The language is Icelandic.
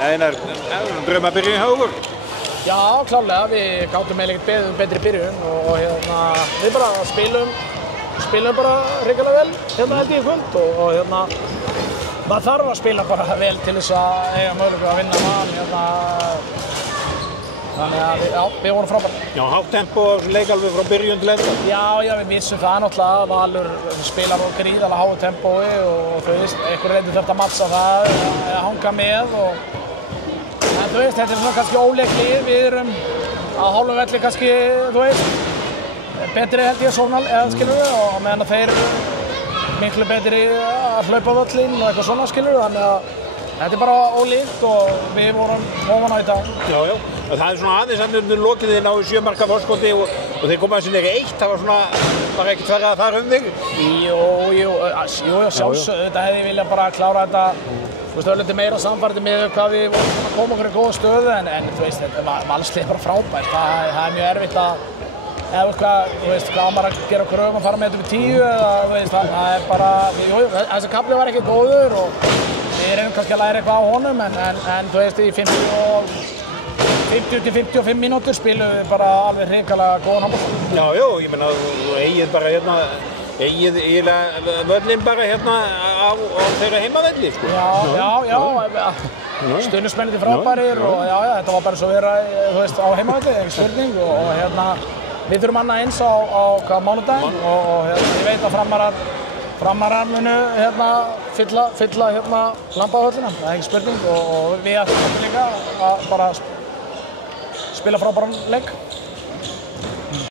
Einar, draumabyrjun hjá okkur? Já, klárlega, við gátum eiginlega betri byrjun og við bara spilum bara hrikalega vel held ég í kvöld og maður þarf að spila bara vel til þess að eiga möguleika að vinna mann þannig að við vorum frábært. Já, hátt tempo leik alveg frá byrjun til enda. Já, við vissum það náttúrulega að Valur spilar á gríðarlega háu tempói og þú veist, einhver reyndi þurft að matcha það að hanga með en þú veist, þetta er svona kannski óleik lið, við erum á hálfum velli kannski, þú veist, betri held ég sóknal eða skilur við og meðan að þeir miklu betri að hlaupa völlinn og eitthvað svona skilur við, þannig að þetta er bara ólíkt og við vorum ofan á í dag. Já. Það er svona aðeins annir lokið þið náðu 7 marka forskoti og þeir komaði sinni ekki 1, það var svona bara ekkert verið að fara þig? Jú, sjálfsögðu, þetta hefði ég viljað bara klára þetta, þú veist, öllum meira samfærdi með hvað við vorum að koma okkur í góða stöðu en þú veist, valslið er bara frábært, það er mjög erfitt að þú veist, hvað á maður að gera kröfum að fara með þetta við 10 eða þú veist, það er bara, þessi kafli var ekki góður og við erum kannski að læra eitthvað á honum en þú veist, í 50 til 55 mínútur spilum við bara alveg hrikalega góðan handbolta. Já, ég meina, þú eigið bara eigið völlinn bara á þeirra heimavelli, sko. Já, stuðningsmennirnir frábærir og þetta var bara svo vera, þú veist, á heimavelli, ekki spurning og við þurfum annað eins á mánudaginn og ég veit að Framarar munu fylla Lambahöllina, það er ekki spurning og við ætlum líka að bara spila frábæran leik.